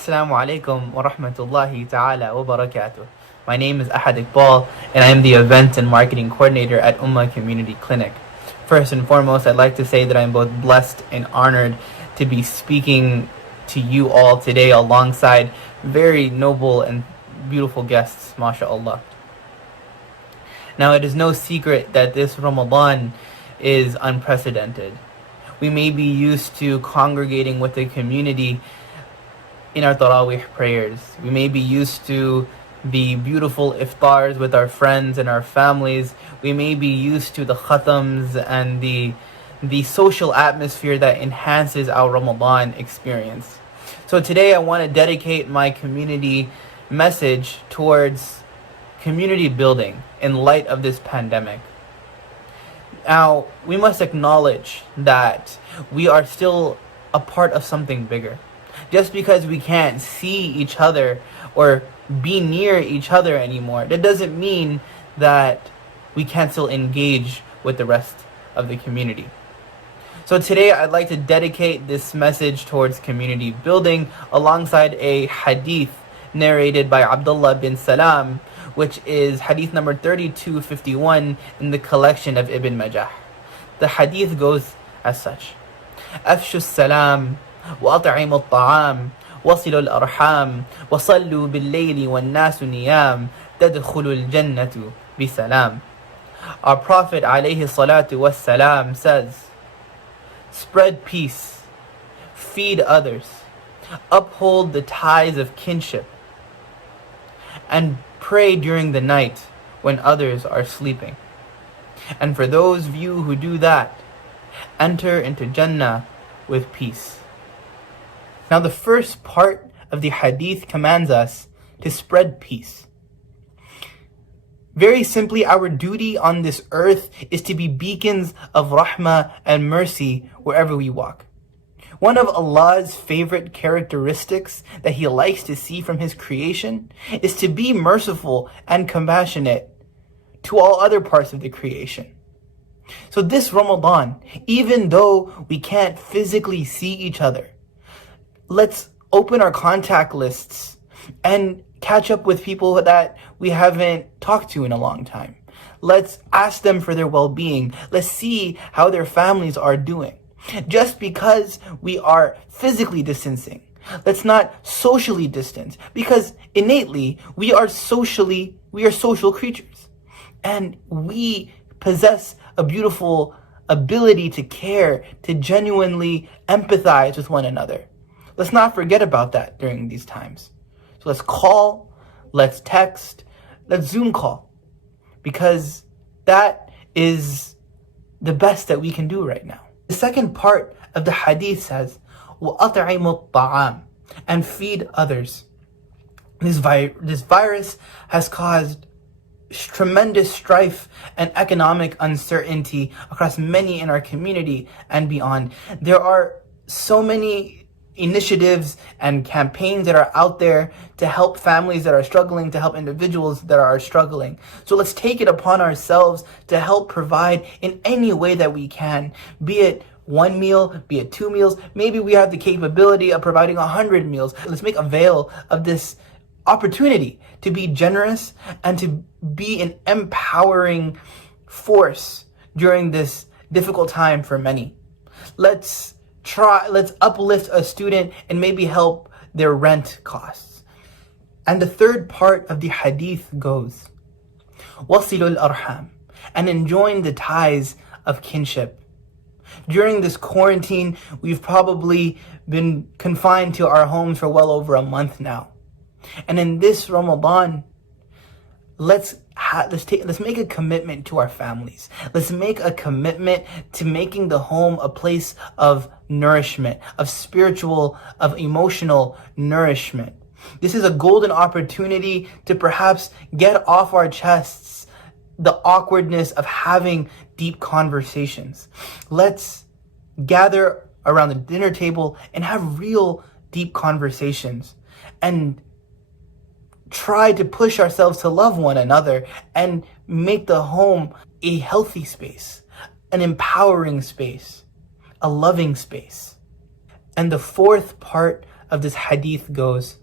Assalamu alaikum wa rahmatullahi ta'ala wa barakatuh. My name is Ahhad Iqbal, and I am the Events and Marketing Coordinator at Ummah Community Clinic. First and foremost, I'd like to say that I'm both blessed and honored to be speaking to you all today alongside very noble and beautiful guests, mashallah. Now, it is no secret that this Ramadan is unprecedented. We may be used to congregating with the community in our Tarawih prayers. We may be used to the beautiful iftars with our friends and our families. We may be used to the khatams and the social atmosphere that enhances our Ramadan experience. So today I want to dedicate my community message towards community building in light of this pandemic. Now, we must acknowledge that we are still a part of something bigger. Just because we can't see each other or be near each other anymore, that doesn't mean that we can't still engage with the rest of the community. So today I'd like to dedicate this message towards community building alongside a hadith narrated by Abdullah bin Salam, which is hadith number 3251 in the collection of Ibn Majah. The hadith goes as such: Afshu salam وأطعموا الطعام وصلوا الأرحام وصلوا بالليل والناس نيام تدخلوا الجنة بسلام. Our Prophet alayhi salatu wassalam says, spread peace, feed others, uphold the ties of kinship, and pray during the night when others are sleeping. And for those of you who do that, enter into Jannah with peace. Now, the first part of the hadith commands us to spread peace. Very simply, our duty on this earth is to be beacons of rahmah and mercy wherever we walk. One of Allah's favorite characteristics that He likes to see from His creation is to be merciful and compassionate to all other parts of the creation. So this Ramadan, even though we can't physically see each other, let's open our contact lists and catch up with people that we haven't talked to in a long time. Let's ask them for their well-being. Let's see how their families are doing. Just because we are physically distancing, let's not socially distance, because innately we are social creatures, and we possess a beautiful ability to care, to genuinely empathize with one another. Let's not forget about that during these times. So let's call, let's text, let's Zoom call, because that is the best that we can do right now. The second part of the hadith says, وَأَطْعِمُوا الطَّعَامِ, and feed others. This virus has caused tremendous strife and economic uncertainty across many in our community and beyond. There are so many initiatives and campaigns that are out there to help families that are struggling, to help individuals that are struggling. So let's take it upon ourselves to help provide in any way that we can, be it one meal, be it 2 meals. Maybe we have the capability of providing 100 meals. Let's make avail of this opportunity to be generous and to be an empowering force during this difficult time for many. Let's uplift a student and maybe help their rent costs. And the third part of the hadith goes, وَصِلُوا الْأَرْحَامِ, and enjoying the ties of kinship. During this quarantine, we've probably been confined to our homes for well over a month now. And in this Ramadan, let's make a commitment to our families. Let's make a commitment to making the home a place of nourishment, of spiritual, of emotional nourishment. This is a golden opportunity to perhaps get off our chests the awkwardness of having deep conversations. Let's gather around the dinner table and have real deep conversations, and try to push ourselves to love one another and make the home a healthy space, an empowering space, a loving space. And the fourth part of this hadith goes,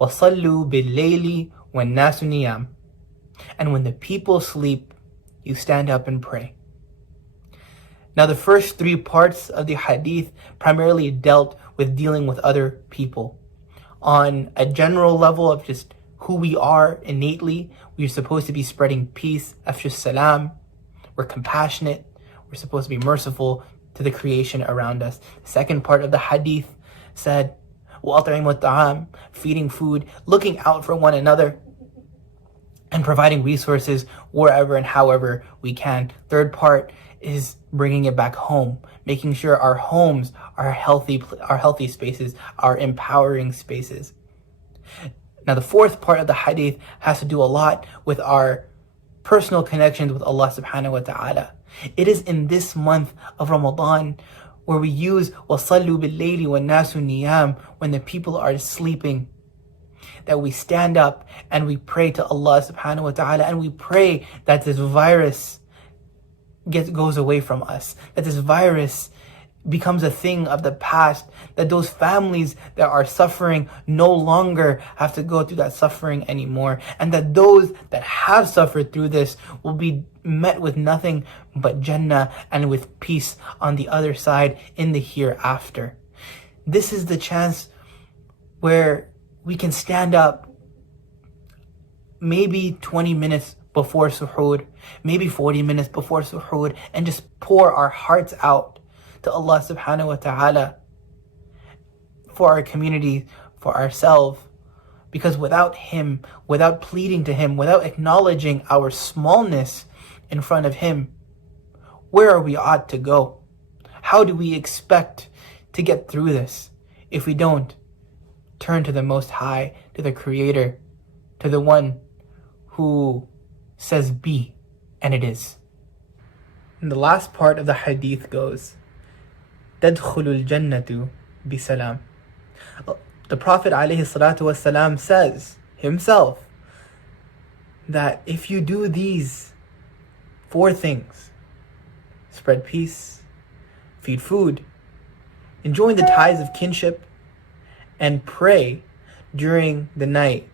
وَصَلُّوا بِاللَّيْلِ وَالنَّاسُ نِيَامٌ. And when the people sleep, you stand up and pray. Now the first three parts of the hadith primarily dealt with dealing with other people. On a general level of just who we are innately, we're supposed to be spreading peace, afshu salam. We're compassionate. We're supposed to be merciful to the creation around us. The second part of the hadith said, وَأَطْعِمُوا الطَّعَامَ, feeding food, looking out for one another, and providing resources wherever and however we can. Third part is bringing it back home, making sure our homes are healthy spaces, are empowering spaces. Now the fourth part of the hadith has to do a lot with our personal connections with Allah subhanahu wa ta'ala. It is in this month of Ramadan where we use وَصَلُّوا بِاللَّيْلِ وَالنَّاسُ نِيَامٌ, when the people are sleeping, that we stand up and we pray to Allah subhanahu wa ta'ala, and we pray that this virus goes away from us, that this virus becomes a thing of the past, that those families that are suffering no longer have to go through that suffering anymore, and that those that have suffered through this will be met with nothing but Jannah and with peace on the other side in the hereafter. This is the chance where we can stand up maybe 20 minutes before suhoor, maybe 40 minutes before suhoor, and just pour our hearts out to Allah subhanahu wa ta'ala for our community, for ourselves. Because without Him, without pleading to Him, without acknowledging our smallness in front of Him, where are we ought to go? How do we expect to get through this if we don't turn to the Most High, to the Creator, to the one who says be, and it is? And the last part of the hadith goes, تَدْخُلُ الْجَنَّةُ بِسَلَامٍ. The Prophet ﷺ says himself that if you do these four things, spread peace, feed food, enjoy the ties of kinship, and pray during the night,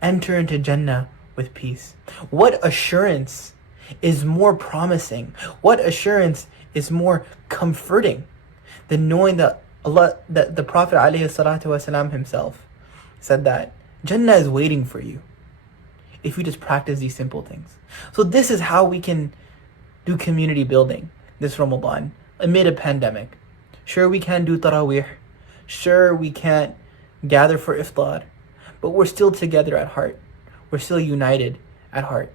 enter into Jannah with peace. What assurance is more promising? What assurance is more comforting than knowing that that the Prophet ﷺ himself said that Jannah is waiting for you if you just practice these simple things. So this is how we can do community building this Ramadan amid a pandemic. Sure, we can't do tarawih. Sure, we can't gather for iftar, but we're still together at heart. We're still united at heart.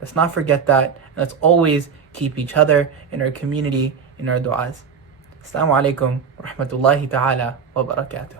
Let's not forget that, and let's always keep each other in our community in our du'as. Assalamu alaikum wa rahmatullahi ta'ala wa barakatuh.